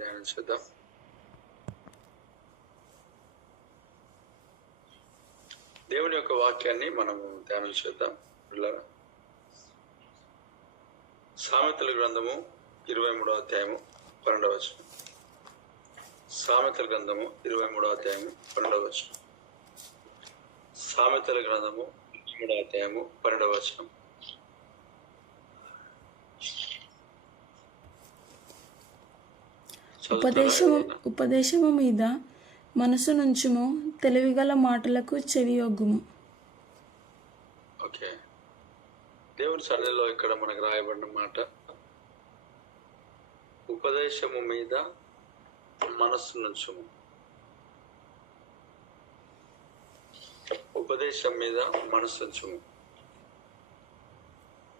ధ్యానం చేద్దాం. దేవుని యొక్క వాక్యాన్ని మనము ధ్యానం చేద్దాం. సామెతల గ్రంథము 23వ అధ్యాయము 12వ వచనం. సామెతల గ్రంథము 23వ అధ్యాయము 12వ వచనం. సామెతల గ్రంథము 23వ అధ్యాయము 12వ వచనం. ఉపదేశము మీద మనసు నుంచుము, తెలివిగల మాటలకు చెవియొగ్గుము. ఓకే, దేవుని సన్నిధిలో ఇక్కడ మనకు రాయబడిన మాట, ఉపదేశము మీద మనస్సు నుంచుము. ఉపదేశం మీద మనస్సు ఉంచుము,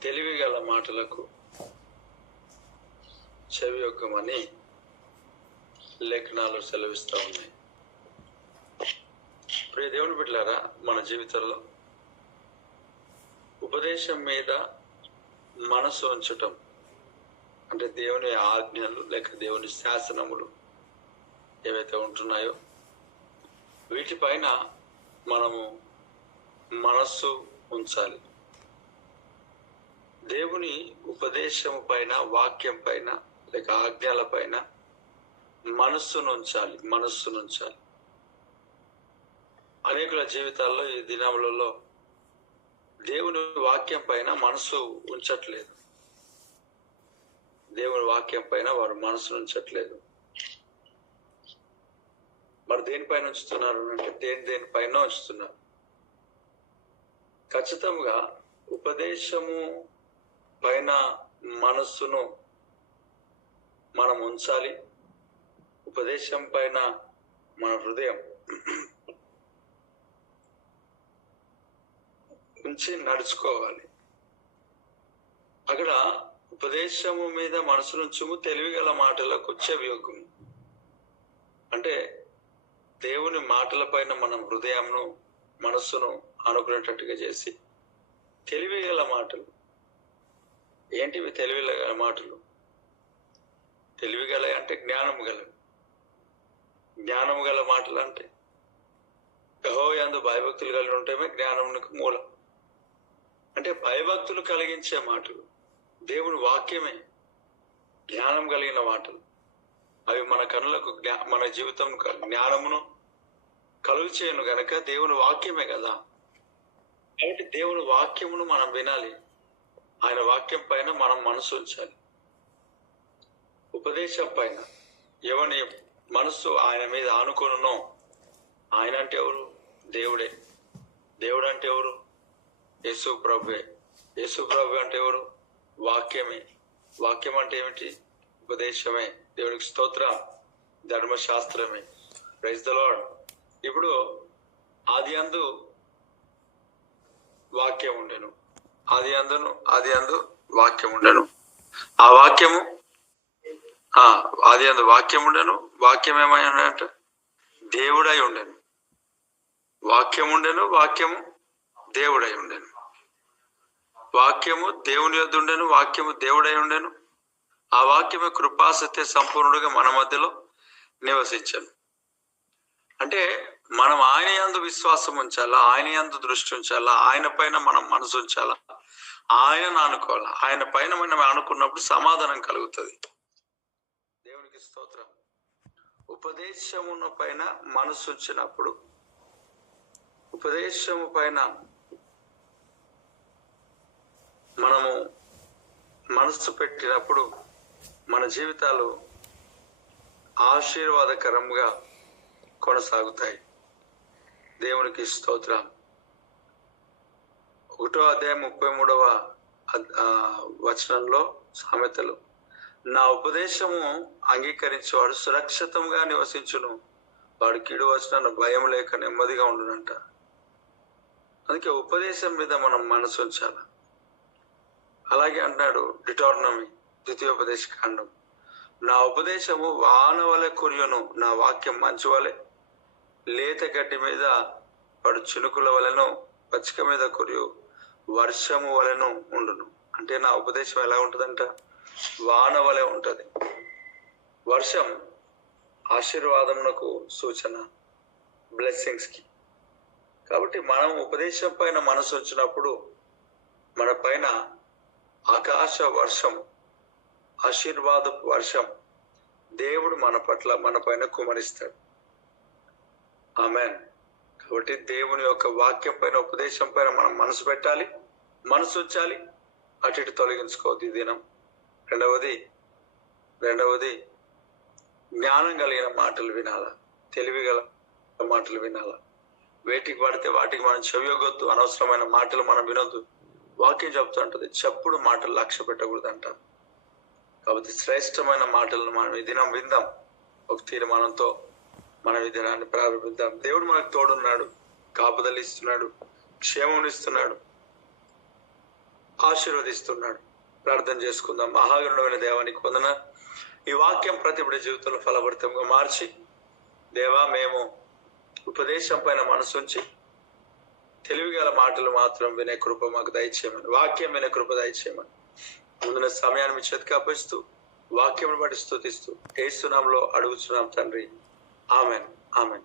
తెలివిగల మాటలకు చెవియొగ్గమని లేఖనాలు సెలవిస్తూ ఉన్నాయి. ప్రియ దేవుని బిడ్డలారా, మన జీవితంలో ఉపదేశం మీద మనసు ఉంచటం అంటే దేవుని ఆజ్ఞలు లేక దేవుని శాసనములు ఏవైతే ఉంటున్నాయో వీటిపైన మనము మనస్సు ఉంచాలి. దేవుని ఉపదేశము పైన, వాక్యం పైన లేక ఆజ్ఞల పైన మనస్సును ఉంచాలి. అనేకుల జీవితాల్లో ఈ దినములలో దేవుని వాక్యం పైన మనసు ఉంచట్లేదు. దేవుని వాక్యం పైన వారు మనసును ఉంచట్లేదు. మరి దేనిపైన ఉంచుతున్నారు అంటే దేనిపైన ఉంచుతున్నారు. ఖచ్చితంగా ఉపదేశము పైన మనస్సును మనం ఉంచాలి. ఉపదేశం పైన మన హృదయం ఉంచి నడుచుకోవాలి. అక్కడ ఉపదేశము మీద మనసు నుంచుము, తెలివిగల మాటలకు చెవియొగ్గుము. అంటే దేవుని మాటల పైన మనం హృదయంను, మనస్సును అనుకునేటట్టుగా చేసి, తెలివిగల మాటలు ఏంటివి? తెలివిగల మాటలు, తెలివిగల అంటే జ్ఞానము గల మాటలు అంటే యెహోవాయందు భయభక్తులు కలిగి ఉంటేనే జ్ఞానమునకు మూలం. అంటే భయభక్తులు కలిగించే మాటలు, దేవుని వాక్యమే జ్ఞానం కలిగిన మాటలు. అవి మన కనులకు మన జీవితం జ్ఞానమును కలుగు చేయను గనక దేవుని వాక్యమే కదా. కాబట్టి దేవుని వాక్యమును మనం వినాలి. ఆయన వాక్యం పైన మనం మనసు ఉంచాలి. ఉపదేశం పైన ఎవని మనస్సు ఆయన మీద ఆనుకొనునో, ఆయన అంటే ఎవరు? దేవుడే. దేవుడు అంటే ఎవరు? యేసు ప్రభువే. యేసు ప్రభు అంటే ఎవరు? వాక్యమే. వాక్యం అంటే ఏమిటి? ఉపదేశమే. దేవునికి స్తోత్రం. ధర్మశాస్త్రమే. Praise the Lord. ఇప్పుడు ఆదియందు వాక్యం ఉండెను. ఆదియందు వాక్యం ఉండెను. ఆ వాక్యము ఆదియందు వాక్యం ఉండెను. వాక్యం ఏమైనా దేవుడై ఉండెను. వాక్యం ఉండెను, వాక్యము దేవుడై ఉండెను. వాక్యము దేవుని యొద్ద ఉండెను, వాక్యము దేవుడై ఉండెను. ఆ వాక్యమే కృపాసత్య సంపూర్ణుడుగా మన మధ్యలో నివసించాను. అంటే మనం ఆయన యందు విశ్వాసం ఉంచాలా, ఆయన యందు దృష్టి ఉంచాలా, ఆయన పైన మనం మనసు ఉంచాలా, ఆయనను అనుకోవాలా. ఆయన పైన మనం అనుకున్నప్పుడు సమాధానం కలుగుతుంది. దేవునికి స్తోత్రం. ఉపదేశమున పైన మనసు ఉంచినప్పుడు, ఉపదేశము పైన మనము మనస్సు పెట్టినప్పుడు మన జీవితాలు ఆశీర్వాదకరంగా కొనసాగుతాయి. దేవునికి స్తోత్రం. 1వ అధ్యాయం 33వ వచనంలో సామెతలు, నా ఉపదేశము అంగీకరించేవాడు సురక్షితంగా నివసించును, వాడు కీడు వచ్చిన భయం లేక నెమ్మదిగా ఉండునంట. అందుకే ఉపదేశం మీద మనం మనసు ఉంచాలి. అలాగే అంటాడు డిటార్నమీ 2వ కాండం, నా ఉపదేశము వాన వలె కురియును, నా వాక్యం మంచు వలె లేత గడ్డి మీద పడు చినుకుల వలెను, పచ్చిక మీద కురియు వర్షము వలెను ఉండును. అంటే నా ఉపదేశం ఎలా ఉంటుందంట? వాన వలె ఉంటది. వర్షం ఆశీర్వాదమునకు సూచన, బ్లెస్సింగ్స్కి. కాబట్టి మనం ఉపదేశం పైన మనసు వచ్చినప్పుడు మన పైన ఆకాశ వర్షం, ఆశీర్వాదపు వర్షం దేవుడు మన పైన కుమరిస్తాడు. ఆమేన్. కాబట్టి దేవుని యొక్క వాక్యం పైన, ఉపదేశం పైన మనం మనసు పెట్టాలి, మనసు ఉంచాలి, అటు ఇటు తొలగించుకోవద్దు ఈ దినం. రెండవది జ్ఞానం కలిగిన మాటలు వినాలా, తెలివి గల మాటలు వినాలా. వేటికి పడితే వాటికి మనం చెవియొగ్గొద్దు, అనవసరమైన మాటలు మనం వినొద్దు. వాక్యం చెప్తూ ఉంటుంది, చెప్పుడు మాటలు లక్ష్య పెట్టకూడదు అంటారు. కాబట్టి శ్రేష్టమైన మాటలను మనం ఈ దినం విందాం. ఒక తీర్మానంతో మనం ఈ దినాన్ని ప్రారంభిద్దాం. దేవుడు మనకు తోడున్నాడు, కాపుదలు ఇస్తున్నాడు, క్షేమం ఇస్తున్నాడు, ఆశీర్వదిస్తున్నాడు. ప్రార్థన చేసుకుందాం. మహాగణుడైన దేవానికి వందన. ఈ వాక్యం ప్రతి బిడ్డ జీవితంలో ఫలభరితంగా మార్చి, దేవా మేము ఉపదేశం పైన మనసుంచి తెలివిగల మాటలు మాత్రం వినే కృప మాకు దయచేయమని, వాక్యం వినే కృప దయచేయమని ముందున్న సమయాన్ని మీ చేతికి అప్పగిస్తూ, వాక్యం బట్టి స్తుతిస్తూ యేసు నామములో అడుగుచున్నాం తండ్రి. ఆమెన్. ఆమెన్.